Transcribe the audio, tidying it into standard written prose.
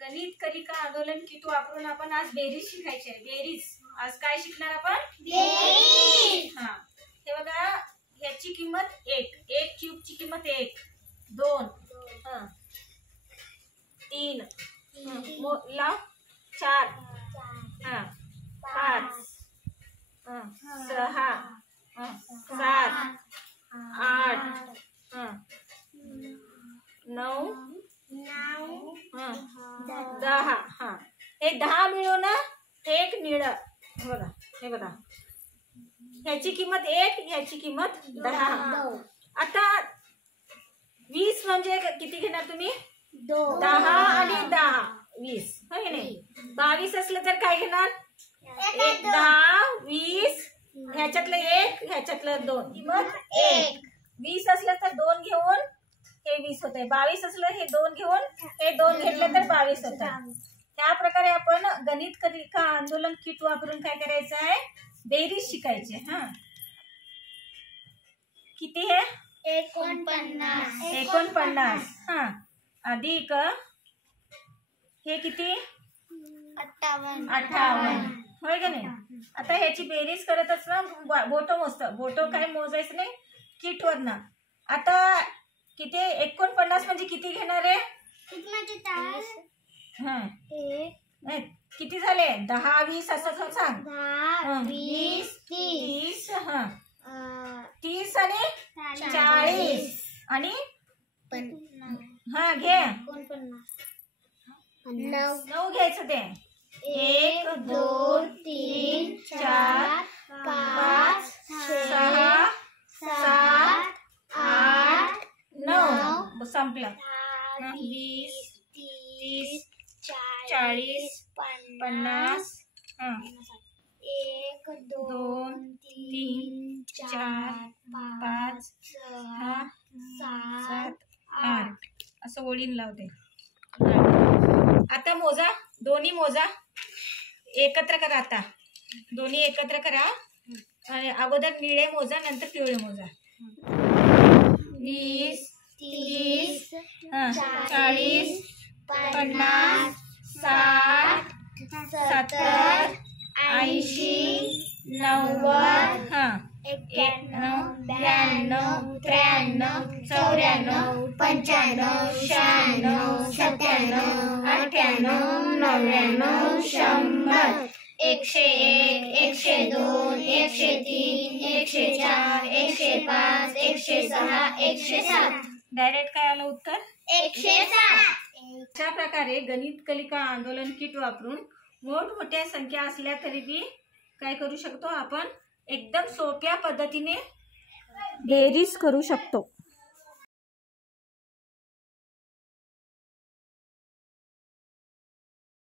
गणित कलिका आंदोलन किट वापरून आपण आज बेरीज शिकायची आहे. बेरीज आज काय शिकणार आपण? बेरीज. हा, हे बघा, याची किंमत 1, 1 क्यूब ची किंमत 1, 2, 3, लाव 4, 5, 6, 7, 8, 9, 10. हा, हे 10 मिळून एक निळ. बघा, हे बघा, ह्याची किंमत 1, ह्याची किंमत 10. आता 20 म्हणजे किती घेणार तुम्ही? 10 आणि 10 20, हो की नाही? 22 असलं तर काय घेणार? 10, 20, ह्याच्यातलं 1, ह्याच्यातलं 2, किंमत 1. 20 असलं तर 2 घेऊन हे 20 होते. 22 असलं हे 2 घेऊन हे 2 घेतलं तर 22 होतं. त्या प्रकारे आपण गणित कलिका आंदोलन किट वापरून काय करायचं आहे? बेरीज शिकायची. हा, किती आहे? 49. हा, अधिक हे किती? 58, होय का नाही? आता ह्याची बेरीज करत असताना बोटो मोजतं. बोटो काय मोजायचं नाही किट वरनं. आता किती? 49 म्हणजे किती घेणार आहे? किती झाले? 10, 20 असं सांग. 20, 30, 30 आणि 40 आणि हा घे 9 घ्यायचं ते. 1, 2, 3, 4, 5, 6, 7, 8, 9. संपलं. 20, 30, 40, 50. 1, 2, 3, 4, 5, 6, 7, 8 असं ओळीन लावते. आता मोजा, दोन्ही मोजा, एकत्र करा. आता दोन्ही एकत्र करा आणि अगोदर निळे मोजा, नंतर पिवळे मोजा. 20, 30, 40, 50, 60, 70, 80, 90, 91, 92, 93, 94, 95, 96, 97, 98, 99, 100, 101, 102, 103, 104, 105, 106, 107. डायरेक्ट काय आलं उत्तर? 107. अशा प्रकारे गणित कलिका आंदोलन किट वापरून मोठमोठ्या संख्या असल्या तरी बी काय करू शकतो आपण? एकदम सोप्या पद्धतीने बेरीज करू शकतो.